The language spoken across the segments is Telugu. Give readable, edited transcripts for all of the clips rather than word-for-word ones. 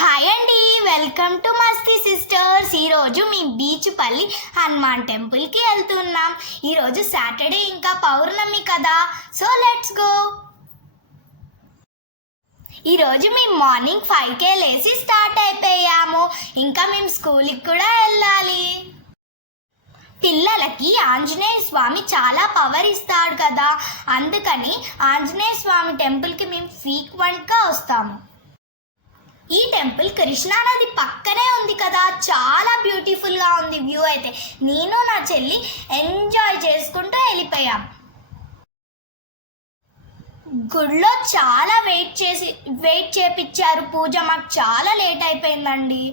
హాయ్ అండి, వెల్కమ్ టు మస్తీ సిస్టర్స్. ఈరోజు మీ బీచ్పల్లి హనుమాన్ టెంపుల్కి వెళ్తున్నాం. ఈరోజు సాటర్డే, ఇంకా పౌర్ణమి కదా, సో లెట్స్ గో. ఈరోజు మేము మార్నింగ్ 5కే లేచి స్టార్ట్ అయిపోయాము. ఇంకా మేము స్కూల్కి కూడా వెళ్ళాలి. పిల్లలకి ఆంజనేయ స్వామి చాలా పవర్ ఇస్తాడు కదా, అందుకని ఆంజనేయ స్వామి టెంపుల్కి మేము ఫ్రీక్వెంట్గా వస్తాము. ఈ టెంపుల్ కృష్ణానది పక్కనే ఉంది కదా, చాలా బ్యూటిఫుల్గా ఉంది వ్యూ. అయితే నేను నా చెల్లి ఎంజాయ్ చేసుకుంటూ వెళ్ళిపోయాం. గుడిలో చాలా వెయిట్ చేపించారు పూజ. మాకు చాలా లేట్ అయిపోయిందండి.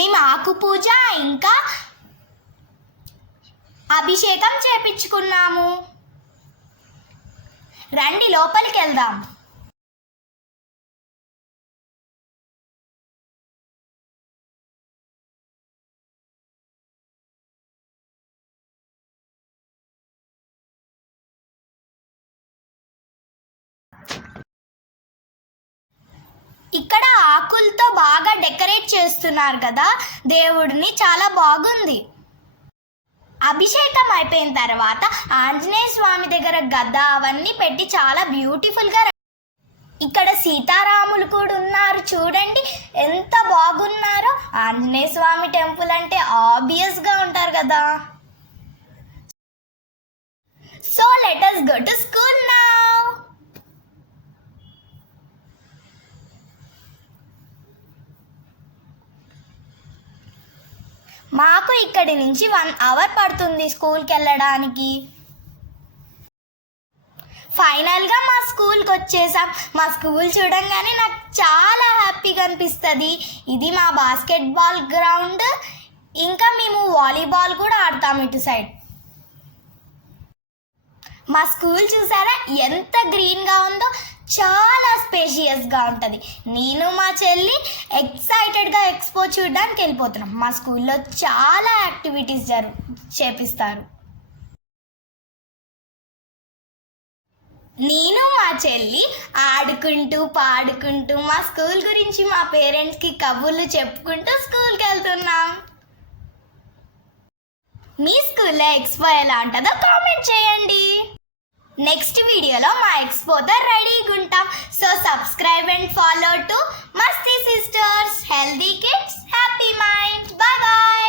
మేము ఆకు పూజ ఇంకా అభిషేకం చేపించుకున్నాము. రండి లోపలికి వెళ్దాం. ఇక్కడ ఆకులతో బాగా డెకరేట్ చేస్తున్నారు కదా దేవుడిని, చాలా బాగుంది. అభిషేకం అయిపోయిన తర్వాత ఆంజనేయ స్వామి దగ్గర గద్ద అవన్నీ పెట్టి చాలా బ్యూటిఫుల్గా. ఇక్కడ సీతారాములు కూడా ఉన్నారు, చూడండి ఎంత బాగున్నారో. ఆంజనేయ స్వామి టెంపుల్ అంటే ఆబ్వియస్గా ఉంటారు కదా. So let us go to school now. మాకు ఇక్కడి నుంచి 1 అవర్ పడుతుంది స్కూల్కి వెళ్ళడానికి. ఫైనల్గా మా స్కూల్కి వచ్చేసాం. మా స్కూల్ చూడంగానే నాకు చాలా హ్యాపీగా అనిపిస్తుంది. ఇది మా బాస్కెట్బాల్ గ్రౌండ్. ఇంకా మేము వాలీబాల్ కూడా ఆడతాం ఇటు సైడ్. మా స్కూల్ చూసారా ఎంత గ్రీన్గా ఉందో, చాలా స్పేషియస్గా ఉంటుంది. నేను మా చెల్లి ఎక్సైటెడ్గా ఎక్స్పో చూడడానికి వెళ్ళిపోతున్నాం. మా స్కూల్లో చాలా యాక్టివిటీస్ చేపిస్తారు. నేను మా చెల్లి ఆడుకుంటూ పాడుకుంటూ మా స్కూల్ గురించి మా పేరెంట్స్కి కబుర్లు చెప్పుకుంటూ స్కూల్కి వెళ్తున్నాం. మీ స్కూల్లో ఎక్స్పో ఎలా ఉంటుందో కామెంట్ చేయండి. నెక్స్ట్ వీడియోలో మా ఎక్స్పోతో రెడీగా ఉంటాం. So subscribe and follow to Masti sisters. Healthy kids, happy minds. Bye bye.